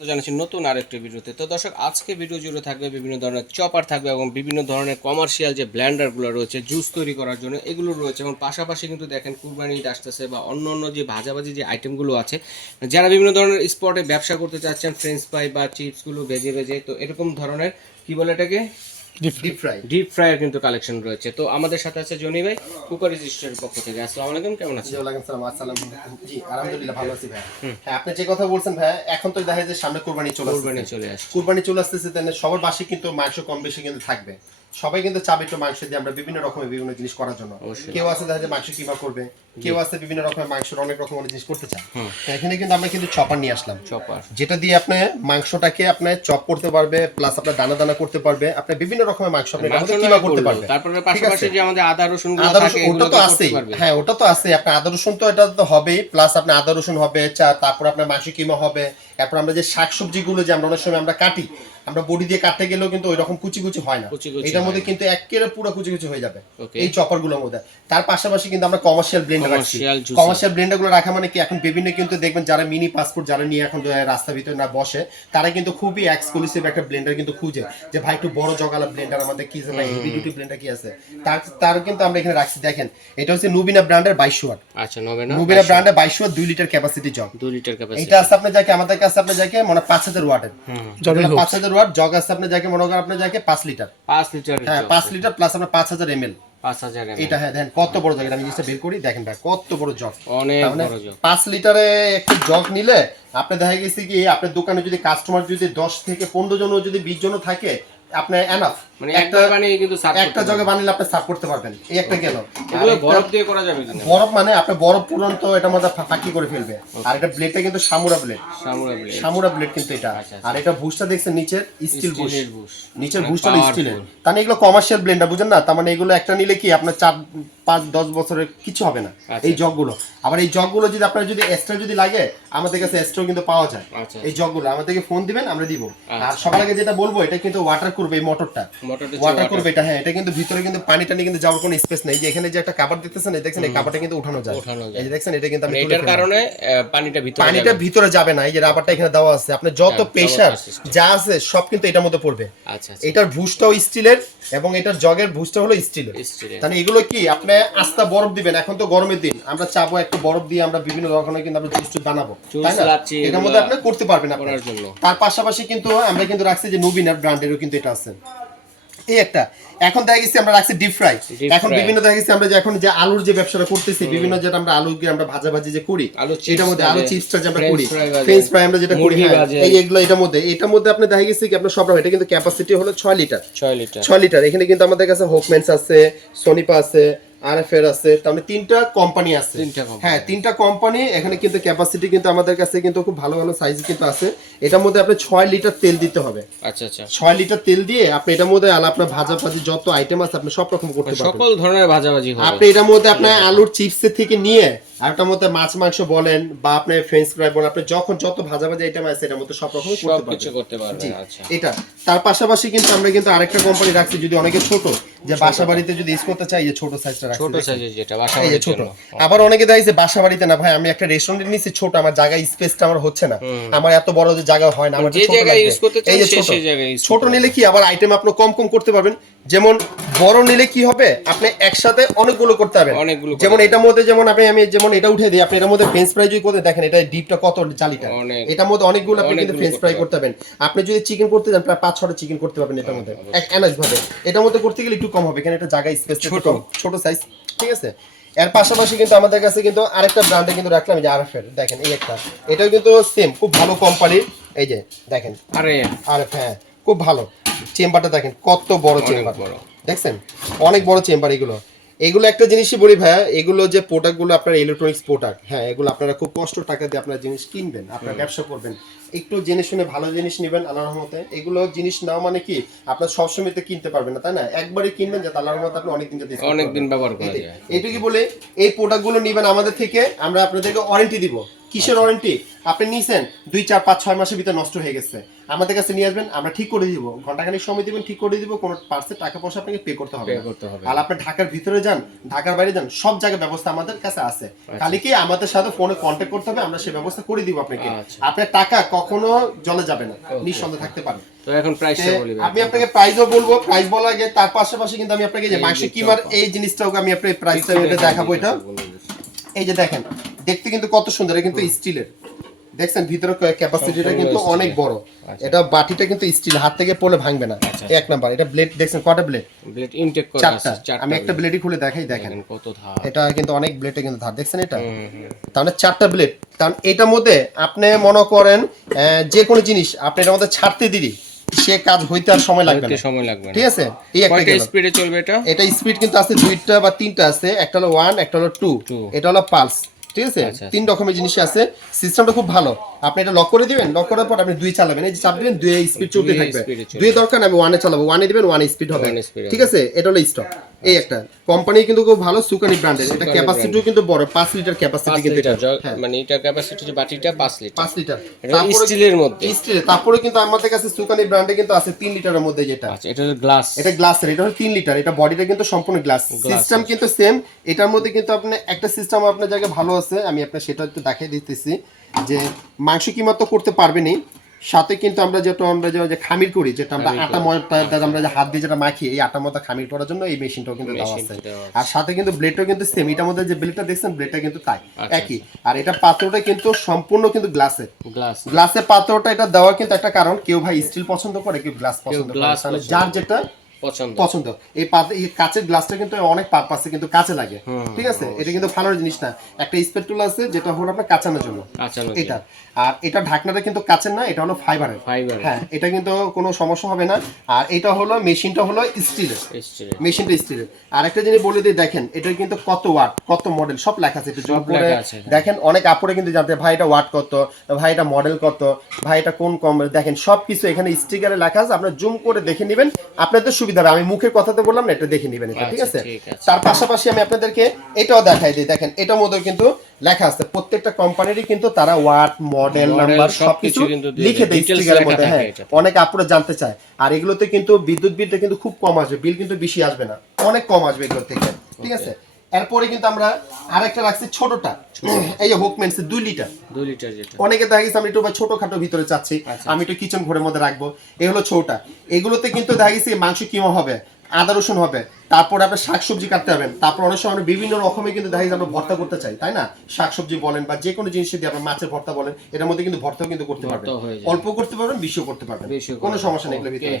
তো জানাচ্ছি নতুন আরেকটি ভিডিওতে। তো দর্শক, আজকে ভিডিও জুড়ে থাকবে বিভিন্ন ধরনের চপার থাকবে এবং বিভিন্ন ধরনের কমার্শিয়াল যে ব্লেন্ডারগুলো রয়েছে জুস তৈরি করার জন্য এগুলো রয়েছে। এবং পাশাপাশি কিন্তু দেখেন কুরবানি ঈদ আসতেছে বা অন্য অন্য যে ভাজাভাজি যে আইটেমগুলো আছে, যারা বিভিন্ন ধরনের স্পটে ব্যবসা করতে চাচ্ছেন, ফ্রেঞ্চ ফ্রাই বা চিপসগুলো ভেজে ভেজে, তো এরকম ধরনের কি বলে এটাকে ডিপ ফ্রাইয়ের কিন্তু কালেকশন রয়েছে। তো আমাদের সাথে আছে জনি ভাই, কুকার রেজিস্ট্রারের পক্ষ থেকে। আসসালামু আলাইকুম, কেমন আছেন? জি আলহামদুলিল্লাহ ভালো আছি ভাই। হ্যাঁ, আপনি যে কথা বলছেন ভাই, এখন তো দেখা যায় সামনে কুরবানি চলে আসছে। কুরবানি চলে আসতেছে, তাহলে সবার বাসে কিন্তু মাংস কম বেশি কিন্তু থাকবে। সবাই কিন্তু চাবে একটু মাংস দিয়ে আমরা বিভিন্ন রকমের বিভিন্ন জিনিস করার জন্য। কেউ আছে দেখা যায় মাংস কিমা করবে, কেউ আছে বিভিন্ন রকমের মাংসের অনেক রকমের জিনিস করতে চায়। এখানে কিন্তু আমরা কিন্তু চপার নিয়ে আসলাম, চপার যেটা দিয়ে আপনি মাংসটাকে আপনি চপ করতে পারবে, প্লাস আপনার দানা দানা করতে পারবে, আপনি বিভিন্ন রকমের মাংস আপনি কিমা করতে পারবে। তারপরে পাশাপাশি যে আমাদের আদা রসুন ওটা তো আছেই। হ্যাঁ, ওটা তো আছে। আপনার আদা রসুন তো এটা তো হবেই, প্লাস আপনার আদা রসুন হবে, তারপর আপনার মাংস কিমা হবে। তারপর আমরা যে শাকসবজিগুলো যে আমরা অনেক সময় আমরা কাটি, আমরা বডি দিয়ে কাটতে গেলেও কিন্তু ওই রকম কুচি কুচি হয় না, এটার মধ্যে কিন্তু একেবারে পুরো কুচি কুচি হয়ে যাবে এই চপার গুলোর মধ্যে। তার পাশাপাশি কিন্তু আমরা কমার্শিয়াল ব্লেন্ডার রাখছি। কমার্শিয়াল ব্লেন্ডার গুলো রাখা মানে কি, এখন বিভিন্ন কিন্তু দেখবেন যারা মিনি পাসপোর্ট যারা নিয়ে এখন রাস্তার ভিতরে না বসে, তারা কিন্তু খুবই এক্সক্লুসিভ একটা ব্লেন্ডার কিন্তু খুঁজে, যে ভাই একটু বড় জগালা ব্লেন্ডার আমাদের কি আছে, ভাই হেভি ডিউটি ব্লেন্ডার কি আছে, তার কিন্তু আমরা এখানে রাখছি। দেখেন, এটা হচ্ছে নুবিনা ব্র্যান্ডের 22 ওয়াট। আচ্ছা, নুবিনা ব্র্যান্ডের 22 watt 2 litre capacity jug. 2 litre capacity. এটা আছে আপনার যাকে আমাদের কাছে আপনার যাকে মনে 5000 ওয়াটের জগ, 5000 ওয়াট জগ আছে আপনার যাকে মনে করেন আপনার যাকে 5 লিটার। 5 লিটার, হ্যাঁ 5 লিটার প্লাস আপনার 5000 ml। 5000 ml এটা হ্যাঁ দেখেন কত বড় জগ, আমি জিনিসটা বের করি, দেখেন ভাই কত বড় জগ, অনেক বড় জগ। 5 লিটারে একটা জগ নিলে আপনি দেখা গেছে কি আপনার দোকানে যদি কাস্টমার যদি 10 থেকে 15 জন যদি 20 জন থাকে, আপনার এনাফ মানে একটা বানিয়ে কিন্তু একটা জগে বানিয়ে আপনি সার্ভ করতে পারবেন। এই একটা গেল। এগুলো বরফ দিয়ে করা যাবে কিনা? বরফ মানে আপনি বরফ পূরন্ত এটার মধ্যে ফাঁকি করে ফেলবে। আর এটা ব্লেডটা কিন্তু সামুরা ব্লেড, সামুরা ব্লেড কিন্তু এটা। আর এটা বুশটা দেখছেন নিচের স্টিল বুশ, নিচের বুশটা স্টিলের। তাহলে এগুলো কমার্শিয়াল ব্লেন্ডার, বুঝেন না? তার মানে এগুলো একটা নিলে কি আপনার 4-5-10 বছরের কিছু হবে না এই জগগুলো। আবার এই জগগুলো যদি আপনার যদি এক্সট্রা যদি লাগে, আমাদের কাছে এক্সট্রা কিন্তু পাওয়া যায়। এই জগগুলো আমাদেরকে ফোন দিবেন, আমরা দিব। আর সবার আগে যেটা বলবো, এটা কিন্তু ওয়াটার করবে, এই মোটরটা ওয়াটার করবে এটা। হ্যাঁ, এটা কিন্তু ভিতরে কিন্তু পানি টানি কিন্তু যাওয়ার কোনো স্পেস নেই। যে এখানে যে একটা কভার দেখতেছেন, এই দেখছেন এই কভারটা কিন্তু উঠানো যায়। এই যে দেখছেন, এটা কিন্তু আমি এটার কারণে পানিটা ভিতরে যাবে না। এই যে রাবারটা এখানে দেওয়া আছে, আপনি যত প্রেসার যা আছে সব কিন্তু এটার মধ্যে পড়বে। আচ্ছা, এটার ভুজটাও স্টিলের এবং এটার জগের ভুজটা হলো স্টিলের। তাহলে এগুলো কি আপনি আস্তা বরফ দিবেন, এখন তো গরমের দিন, আমরা চাবো একটু বরফ দিয়ে আমরা বিভিন্ন ধরনের কিন্তু আমরা জুস বানাবো, তাই না? এটার মধ্যে আপনি করতে পারবেন আপনার জন্য। তার পাশাপাশি কিন্তু আমরা কিন্তু রাখছি যে নুবিনার ব্র্যান্ডেরও কিন্তু এটা আছে। এই একটা এখন দেখা গেছে আমরা রাখছি ডিপ ফ্রাই। এখন বিভিন্ন দেখা গেছে আমরা যে এখন যে আলুর যে ব্যবসাটা করতেছি, বিভিন্ন যেটা আমরা আলুকে আমরা ভাজাভাজি যে করি, এটার মধ্যে আলু চিপসটা যে আমরা করি, ফ্রেঞ্চ ফ্রাই আমরা যেটা করি, এই এগুলো এটার মধ্যে আপনি দেখা গেছে কি আপনার সব রকম। এটা কিন্তু ক্যাপাসিটি হলো 6 লিটার। 6 লিটার। এখানে কিন্তু আমাদের কাছে হোকম্যানস আছে, সোনিপা আছে, আরএফএর আছে, তাহলে 3টা কোম্পানি আছে। হ্যাঁ, 3টা কোম্পানি। এখানে কিন্তু ক্যাপাসিটি কিন্তু আমাদের কাছে কিন্তু খুব ভালো ভালো সাইজ কিন্তু আছে। এটার মধ্যে আপনি 6 লিটার তেল দিতে হবে। আচ্ছা আচ্ছা, 6 লিটার তেল দিয়ে আপনি এটার মধ্যে আপনার ভাজাভাজি যত আইটেম আছে আপনি সব রকম করতে পারবেন, সকল ধরনের ভাজাভাজি হবে। আপনি এটার মধ্যে আপনার আলুর চিপসের থেকে নিয়ে আর এটার মধ্যে মাছ মাংস বলেন বা আপনি ফ্রেঞ্চ ফ্রাই বলেন, আপনি যখন যত ভাজাভাজি আইটেম আছে এটার মধ্যে সব রকম করতে পারবেন। আচ্ছা, এটা তার পাশাপাশি কিন্তু আমরা কিন্তু আরেকটা কোম্পানি রাখছি, যদি অনেকে ছোট যে বাসা বাড়িতে যদি ইউজ করতে চাই, যে ছোট সাইজটা রাখছি, ছোট সাইজের যেটা বাসা বাড়িতে ছোট। আবার অনেকে দেখাইছে বাসা বাড়িতে না ভাই, আমি একটা রেস্টুরেন্ট নিছি ছোট, আমার জায়গা স্পেসটা আমার হচ্ছে না, আমার এত বড় যে জায়গা হয় না, আমার যে জায়গায় ইউজ করতে চাই সেই জায়গায় ছোট নিলে কি আবার আইটেম আপনি কম কম করতে পারবেন। যেমন বড় নিলে কি হবে, আপনি একসাথে অনেকগুলো করতে পারবেন। যেমন এটার মধ্যে যেমন আমি যেমন এটা উঠে দিই, আপনি এটার মধ্যে ফ্রেঞ্চ ফ্রাই যদি করতে দেখেন, এটা ডিপটা কত জালিটা, এটার মধ্যে অনেকগুলো আপনি কিন্তু ফ্রেঞ্চ ফ্রাই করতে পারবেন। আপনি যদি চিকেন করতে যান প্রায় 5-6টা চিকেন করতে পারবেন এটার মধ্যে এনাজ ভাবে। এটার মধ্যে করতে গেলে একটু কম হবে, কারণ এটা জায়গা স্পেস ছোট সাইজ, ঠিক আছে? এর পাশাপাশি কিন্তু আমাদের কাছে কিন্তু আরেকটা ব্র্যান্ডে কিন্তু রাখলাম, যে আরএফের। দেখেন এই একটা, এটাও কিন্তু সেম খুব ভালো কোম্পানির। এই যে দেখেন আরএফ, হ্যাঁ খুব ভালো। চেম্বারটা দেখেন কত বড় চেম্বার, দেখছেন অনেক বড় চেম্বার। এগুলো একটা জিনিসই বলি ভাইয়া, এগুলো যে প্রোডাক্টগুলো আপনার ইলেকট্রনিক্স প্রোডাক্ট, হ্যাঁ এগুলো আপনারা খুব কষ্ট টাকা দিয়ে আপনারা জিনিস কিনবেন, আপনারা ব্যবসা করবেন, একটু জেনে শুনে ভালো জিনিস নেবেন আল্লাহর রহমতে। এগুলো জিনিস নাও মানে কি আপনার সবসময় তো কিনতে পারবেন না, তাই না? একবারই কিনবেন যাতে আল্লাহর রহমতে আপনি অনেকদিন ব্যবহার করা যায়। এইটুকুই বলে এই প্রোডাক্টগুলো নেবেন আমাদের থেকে, আমরা আপনাদেরকে ওয়ারেন্টি দিব। কিসের ওয়ারেন্টি? আপনি নিছেন 2 4 5 6 মাসের ভিতরে নষ্ট হয়ে গেছে, আমাদের কাছে নিয়ে আসবেন, আমরা ঠিক করে দিব, ঘন্টাখানেক সময় দিবেন, ঠিক করে দিব, কোনো পার্সের টাকা পয়সা আপনাকে পে করতে হবে না। আর আপনি ঢাকার ভিতরে যান, ঢাকার বাইরে যান, সব জায়গায় ব্যবস্থা আমাদের কাছে আছে। খালি কি আমাদের সাথে ফোনে কন্ট্যাক্ট করতে হবে, আমরা সেই ব্যবস্থা করে দিব আপনাকে। আপনার টাকা কখনো জলে যাবে না, নিঃসন্দেহে থাকতে পারেন। তো এখন প্রাইসটা বলবেন? আমি আপনাকে প্রাইসও বলবো, প্রাইস বলার আগে তার পাশাপাশি কিন্তু আমি আপনাকে যে মাংস কিমার এই জিনিসটাও আমি আপনাকে প্রাইসটা দেখাবো। এটা এই যে দেখেন, দেখতে কিন্তু কত সুন্দর, এটা কিন্তু স্টিলের, দেখছেন ভিতরে ক্যাপাসিটিটা কিন্তু অনেক বড়। এটা বাটিটা কিন্তু স্টিল, হাত থেকে পড়লে ভাঙবে না। এক নাম্বার, এটা ব্লেড দেখছেন কয়টা ব্লেড? ব্লেড ইনটেক করা আছে চারটা। আমি একটা ব্লেডই খুলে দেখাই, দেখেন কত ধার। এটা কিন্তু অনেক ব্লেডে কিন্তু ধার, দেখছেন এটা? তাহলে 4টা ব্লেড। কারণ এটার মধ্যে আপনি মনে করেন যে কোনো জিনিস আপনি এটার মধ্যে ছাড়তে দিলি সে কাজ হইতে আর সময় লাগবে না, ঠিক আছে? এই একটা স্পিডে চলবে এটা। এটা স্পিড কিন্তু আছে 2টা বা 3টা আছে, একটা হলো 1, একটা হলো 2, এটা হলো পালস, ঠিক আছে? 3 রকমের জিনিস আছে। সিস্টেমটা খুব ভালো। আপনি এটা লক করে দিবেন, লক করার পর আপনি 2 চালাবেন, এই যে চাপ দিবেন 2 স্পিড চলতে থাকবে। 2 দরকার না, আমি 1 এ চালাবো, 1 এ দিবেন 1 স্পিড হবে, ঠিক আছে? এটা হলো স্টক। এই একটা কোম্পানি কিন্তু খুব ভালো, সুকানি ব্র্যান্ডের। এটা ক্যাপাসিটিও কিন্তু বড়, 5 লিটার ক্যাপাসিটি কিন্তু এটা, মানে এটা ক্যাপাসিটি যে বাটিটা 5 লিটার। 5 লিটার স্টিলের মধ্যে, স্টিলের। তারপরে কিন্তু আমাদের কাছে সুকানি ব্র্যান্ডে কিন্তু আছে 3 লিটারের মধ্যে, যেটা আচ্ছা এটা গ্লাস, এটা গ্লাসের, এটা হলো 3 লিটার। এটা বডিটা কিন্তু সম্পূর্ণ গ্লাস, সিস্টেম কিন্তু সেম। এটার মধ্যে কিন্তু আপনি একটা সিস্টেম আপনার জায়গায় ভালো আছে, আমি আপনার সেটা একটু দেখাই দিতেছি। যে মাংস কিমা তো করতে পারবেনই, সাথে কিন্তু আমরা যে খামির করি, যেটা আমরা আটা ময়দা আমরা যে হাত দিয়ে যেটা মাখি, এই আটা ময়দা খামির করার জন্য এই মেশিনটাও কিন্তু দেওয়া আছে। আর সাথে কিন্তু ব্লেডটাও কিন্তু সেম, এটার মধ্যে যে ব্লেডটা দেখছেন ব্লেডটা কিন্তু তাই একই। আর এটা পাত্রটা কিন্তু সম্পূর্ণ কিন্তু গ্লাসের, গ্লাসের পাত্রটা এটা দেওয়ার কিন্তু একটা কারণ, কেউ ভাই স্টিল পছন্দ করে, কেউ গ্লাস পছন্দ করে, যার যেটা পছন্দ। এই কাঁচের গ্লাসটা কিন্তু অনেক পারপাসে কিন্তু কাজে লাগে, ঠিক আছে? এটা কিন্তু ভালো জিনিস না। একটা স্প্যাটুলা আছে যেটা হলো আপনার কাঁচানোর জন্য, এটা। আর এটা ঢাকনাটা কিন্তু কাঁচের না, এটা হলো ফাইবারের। হ্যাঁ, এটা কিন্তু কোনো সমস্যা হবে না। আর এটা হলো মেশিনটা হলো স্টিলের, মেশিনটা স্টিলের। আর একটা জিনিস বলে দিই, দেখেন এটা কিন্তু কত ওয়াট, কত মডেল সব লেখা আছে। দেখেন অনেক আপুরে কিন্তু জানতে, ভাই এটা ওয়াট কত, ভাই এটা মডেল কত, ভাই এটা কোন কম, দেখেন সবকিছু এখানে স্টিকারে লেখা আছে। আপনারা জুম করে দেখে নেবেন, আপনাদের সুবিধা হবে। আমি মুখের কথাতে বললাম না, এটা দেখে নেবেন, এটা ঠিক আছে? তার পাশাপাশি আমি আপনাদেরকে এটাও দেখাই দিই, দেখেন এটার মধ্যে কিন্তু লেখা আছে প্রত্যেকটা কোম্পানিরই কিন্তু তারা ওয়াট, মডেল নাম্বার সবকিছু লিখে দেয় স্টিকারের মধ্যে। হ্যাঁ, অনেক আপুরা জানতে চায়। আর এগুলোতে কিন্তু বিদ্যুৎ বিলটা কিন্তু খুব কম আসবে, বিল কিন্তু বেশি আসবে না, অনেক কম আসবে এগুলো থেকে, ঠিক আছে? এরপরে কিন্তু আমরা আরেকটা রাখছি ছোটটা, এই যে হুকম্যানস 2 লিটার, যেটা অনেকে দেখা গেছে আমি একটু ছোটখাটো ভিতরে চাচ্ছি, আমি একটু কিচেন ঘরের মধ্যে রাখবো, এই হলো ছোটটা। এগুলোতে কিন্তু দেখা গেছে মাংস কিমা হবে, আদা রসুন হবে, তারপরে আপনার শাকসবজি কাটতে হবেন, তারপর অনেক সময় আমরা বিভিন্ন রকমের কিন্তু দেখা যায় আমরা ভর্তা করতে চাই, তাই না? শাকসবজি বলেন বা যে কোনো জিনিস দিয়ে আপনার মাছের ভর্তা বলেন, এটার মধ্যে কিন্তু ভর্তাও কিন্তু করতে পারবেন, অল্প করতে পারবেন, বেশিও করতে পারবেন, কোনো সমস্যা নেই এগুলোর ভিতরে।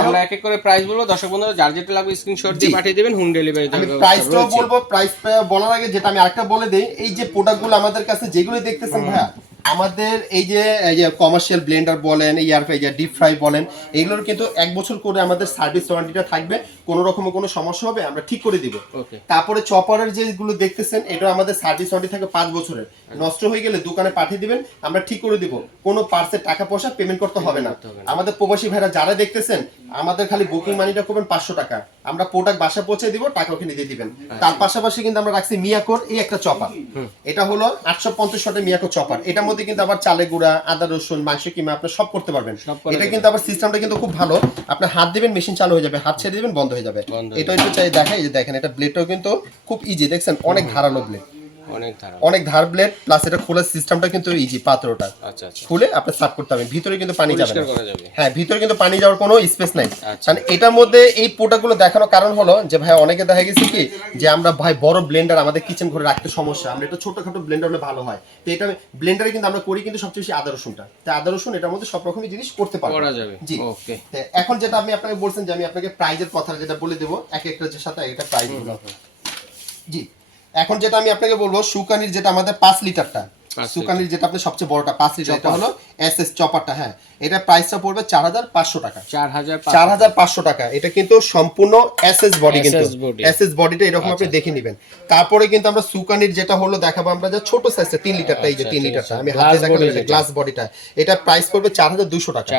আমরা এক এক করে প্রাইস বলবো, দর্শক বন্ধুরা যার যেটা লাগবে স্ক্রিনশট দিয়ে পাঠিয়ে দিবেন, হোম ডেলিভারি দেব। আমি প্রাইসটাও বলবো, প্রাইস বলার আগে যেটা আমি আরেকটা বলে দেই, এই যে প্রোডাক্টগুলো আমাদের কাছে যেগুলো দেখতেছেন ভাইয়া, আমাদের এই যে কমার্শিয়াল ব্লেন্ডার বলেন, ডিপ ফ্রাই বলেন, এগুলোর কিন্তু 1 বছর করে আমাদের সার্ভিস ওয়ারেন্টিটা থাকবে। কোনো রকমের কোনো সমস্যা হবে আমরা ঠিক করে দিব। তারপরে চপারের যেগুলো দেখতেছেন, এটা আমাদের সার্ভিস ওয়ারেন্টি থাকে 5 বছরের। নষ্ট হয়ে গেলে দোকানে পাঠিয়ে দিবেন, আমরা ঠিক করে দিব, কোনো পার্সের টাকা পয়সা পেমেন্ট করতে হবে না। আমাদের প্রবাসী ভাইরা যারা দেখতেছেন, আমাদের খালি বুকিং মানিটা করবেন 500 টাকা, আমরা প্রোডাক্ট বাসা পৌঁছে দিব, টাকা ওখানে দিয়ে দিবেন। তার পাশাপাশি কিন্তু আমরা রাখছি মিয়াকোর এই একটা চপার, এটা হলো 850 ওয়াটের মিয়াকোর চপার। এটার মধ্যে কিন্তু আবার চালে গুঁড়া, আদা রসুন, মাংস কিমা আপনি সব করতে পারবেন। এটা কিন্তু আবার সিস্টেমটা কিন্তু খুব ভালো, আপনি হাত দিবেন মেশিন চালু হয়ে যাবে, হাত ছেড়ে দিবেন বন্ধ হয়ে যাবে। এটা একটু চাই দেখাই, যে দেখেন এটা ব্লেডটাও কিন্তু খুব ইজি, দেখছেন অনেক ধারালো ব্লেড, অনেক ধার ব্লেড, প্লাস এটা খোলার সিস্টেমটা কিন্তু ইজি, পাত্রটা খুলে আপনি সার্ভ করতে পারবেন, ভিতরে কিন্তু পানি যাবে না। হ্যাঁ, ভিতরে কিন্তু পানি যাওয়ার কোনো স্পেস নাই। কারণ এটার মধ্যে এই প্রোডাক্টগুলো দেখানোর কারণ হলো যে ভাই অনেকে দেখা গেছে কি যে আমরা ভাই বড় ব্লেন্ডার আমাদের কিচেন ঘরে রাখতে সমস্যা, আমরা এটা ছোটখাটো ব্লেন্ডার হলে ভালো হয়। তো এটা ব্লেন্ডারে কিন্তু আমরা করি কিন্তু সবচেয়ে বেশি আদা রসুনটা, তাই আদা রসুন এটার মধ্যে সব রকমের জিনিস করতে পারবো। জি, ওকে। এখন যেটা আমি আপনাকে বলছেন যে আমি আপনাকে প্রাইজের কথা যেটা বলে দেবো, এক একটার সাথে এটা প্রাইস বলবো। জি, এখন যেটা আমি আপনাকে বলবো, সুকানির যেটা আমাদের 5 লিটারটা, সুকানির যেটা আপনার সবচেয়ে বড়টা 5 লিটার, এটা হলো এসএস চপারটা, হ্যাঁ এটা প্রাইসটা পড়বে 4500 টাকা। 4500 টাকা। এটা কিন্তু সম্পূর্ণ এসএস বডি, কিন্তু SS body। এসএস বডিটা এরকম আপনি দেখে নেবেন। তারপরে কিন্তু আমরা সুকানির যেটা হলো দেখাবো আমরা, যে ছোট সাইজটা 3 লিটারটা, এই যে 3 লিটারটা আমি হাতে দেখাবো, এটা গ্লাস বডিটা, এটা প্রাইস পড়বে 4200 টাকা।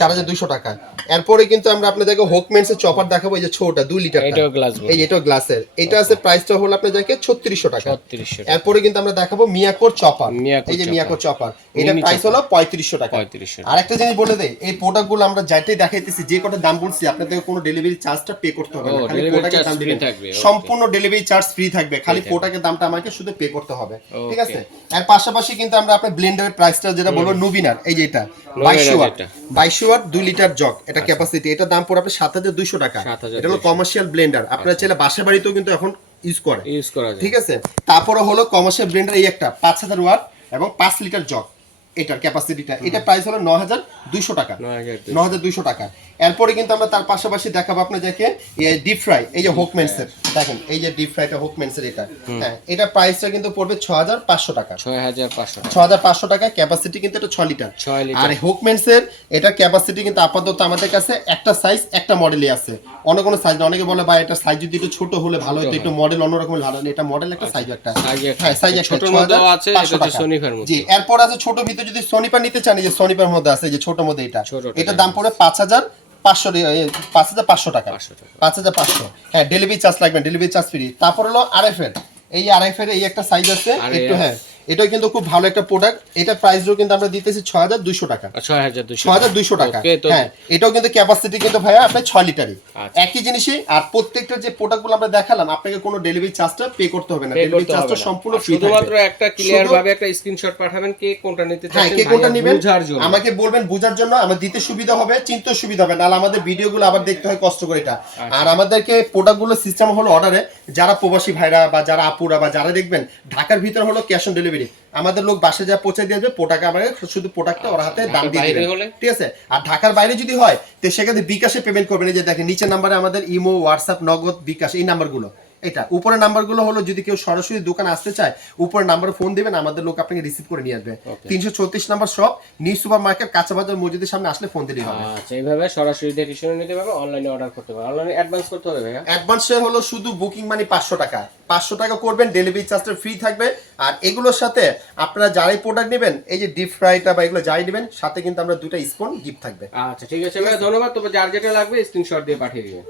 4200 টাকা। এরপরে কিন্তু আমরা আপনাদেরকে হোকমেন্স এর চপার দেখাবো, এই যে ছোটটা 2 লিটারটা, এটাও গ্লাস বডি, এই এটাও গ্লাসের, এটা আছে প্রাইসটা হলো আপনাদেরকে 3600 টাকা। 3600 টাকা। এরপরে কিন্তু আমরা দেখাবো মিয়াকোর চপার, মিয়াকোর এই যে চপার। মিয়াকোর চপার, এটা প্রাইস হলো 3500 টাকা। 3500 টাকা। আরেকটা জিনিস বলে দেই, এই প্রোডাক্টগুলো আমরা যাইতেই দেখাইতেছি, যে কত দাম বলছি আপনাদের কোনো ডেলিভারি চার্জটা পে করতে হবে না, খালি প্রোডাক্টের দাম দিবেন, সম্পূর্ণ ডেলিভারি চার্জ ফ্রি থাকবে, খালি প্রোডাক্টের দামটা আমাকে শুধু পে করতে হবে, ঠিক আছে। এর পাশাপাশি কিন্তু আমরা আপনার ব্লেন্ডারের প্রাইসটা যেটা বলবো নুবিনার, এই যে এটা 2200 ওয়াট 2 লিটার জগ, এটা ক্যাপাসিটি, এটা দাম পড়বে 7200 টাকা। এটা হলো কমার্শিয়াল ব্লেন্ডার, আপনারা চাইলে বাসা বাড়িতেও কিন্তু এখন ইউজ করা যায়, ঠিক আছে। তারপরে হলো কমার্শিয়াল ব্লেন্ডার, এই একটা 5000 ওয়াট এবং 5 লিটার জগ, এটার ক্যাপাসিটিটা, এটা প্রাইস হলো 9200 টাকা। 9200 টাকা। এরপরে কিন্তু আমরা তার পাশাপাশি দেখাবো আপনাদেরকে ডিপ ফ্রাই, এই যে হোকমেন্সের, দেখেন এই যে ডিপ ফ্রাইটা হোকমেন্সের, এটা হ্যাঁ এটা প্রাইসটা কিন্তু পড়বে 6500 টাকা। 6500 টাকা। ক্যাপাসিটি কিন্তু এটা 6 লিটার। আর হোকমেন্সের এটা ক্যাপাসিটি কিন্তু আপাতত আমাদের কাছে একটা সাইজ একটা মডেলই আছে, অন্য কোনো সাইজ না। অনেকে বলে ভাই এটা সাইজ যদি একটু ছোট হলে ভালো হতো, একটু মডেল অন্যরকম ভালো হতো, এটা মডেল একটা, সাইজ একটা, হ্যাঁ সাইজ একটা, ছোটর মধ্যেও আছে, এটা হচ্ছে সোনিপার মধ্যে। জি, এরপর আছে ছোট ভিতরে যদি সোনিপার নিতে চান, এই যে সোনিপার মধ্যে আছে, এই যে ছোট মধ্যে এটা দাম পড়বে 5500 টাকা। 5500, হ্যাঁ ডেলিভারি চার্জ লাগবে, ডেলিভারি চার্জ ফ্রি। তারপর হলো আরএফএল, এই আরএফএল এই একটা সাইজ আছে একটু, হ্যাঁ এটাও কিন্তু খুব ভালো একটা প্রোডাক্ট, এটা প্রাইসও কিন্তু আমরা দিতেছি 6200 টাকা। 6200 টাকা, হ্যাঁ এটাও কিন্তু ক্যাপাসিটি কিন্তু ভাইয়া আপনার 6 লিটারই, একই জিনিসই। আর প্রত্যেকটা যে প্রোডাক্টগুলো আমরা দেখালাম, আপনাকে কোনো ডেলিভারি চার্জটা পে করতে হবে না, ডেলিভারি চার্জটা সম্পূর্ণ ফ্রি, শুধুমাত্র একটা ক্লিয়ার ভাবে একটা স্ক্রিনশট পাঠাবেন কে কোনটা নিতে চাচ্ছেন, হ্যাঁ কে কোনটা নেবেন আমাকে বলবেন, বোঝার জন্য আমার দিতে সুবিধা হবে, চিনতে সুবিধা হবে, নাহলে আমাদের ভিডিওগুলো আবার দেখতে হয় কষ্ট করে এটা। আর আমাদেরকে প্রোডাক্টগুলো সিস্টেম হলো অর্ডারে, যারা প্রবাসী ভাইরা বা যারা আপুরা বা যারা দেখবেন ঢাকার ভিতর হলো ক্যাশ অন ডেলিভারি, আমাদের লোক বাসে যা পৌঁছে দিয়ে যাবে, প্রোডাক্ট আমাকে শুধু প্রোডাক্টটা ওর হাতে দাম দিয়ে দেবে, ঠিক আছে। আর ঢাকার বাইরে যদি হয় তো সেক্ষেত্রে বিকাশে পেমেন্ট করবেন, এই যে দেখেন নিচের নাম্বারে আমাদের ইমো, হোয়াটসঅ্যাপ, নগদ, বিকাশ, এই নাম্বারগুলো, এটা উপরের নাম্বারগুলো হলো যদি কেউ সরাসরি দোকানে আসতে চায় উপরের নাম্বারে ফোন দিবেন, আমাদের লোক আপনাকে রিসিভ করে নিয়ে আসবে। 334 number shop, new super market, কাঁচা বাজার মসজিদের সামনে আসলে ফোন দিলেই হবে। আচ্ছা, এইভাবে সরাসরি দেখে শুনে নিতে পারবে, অনলাইনে অর্ডার করতে পারবে। অনলাইনে অ্যাডভান্স করতে হবে ভাইয়া? অ্যাডভান্সে হলো শুধু বুকিং মানি 500 টাকা, 500 টাকা করবেন, ডেলিভারি চার্জটা ফ্রি থাকবে। আর এগুলোর সাথে আপনারা যারাই প্রোডাক্ট নেবেন, এই যে ডিপ ফ্রাইটা বা এগুলো যাই নেবেন, সাথে কিন্তু আমরা 2টা স্পুন গিফট থাকবে। আচ্ছা ঠিক আছে ভাইয়া, ধন্যবাদ। তবে যার যেটা লাগবে স্ক্রিনশট দিয়ে পাঠিয়ে দিবেন।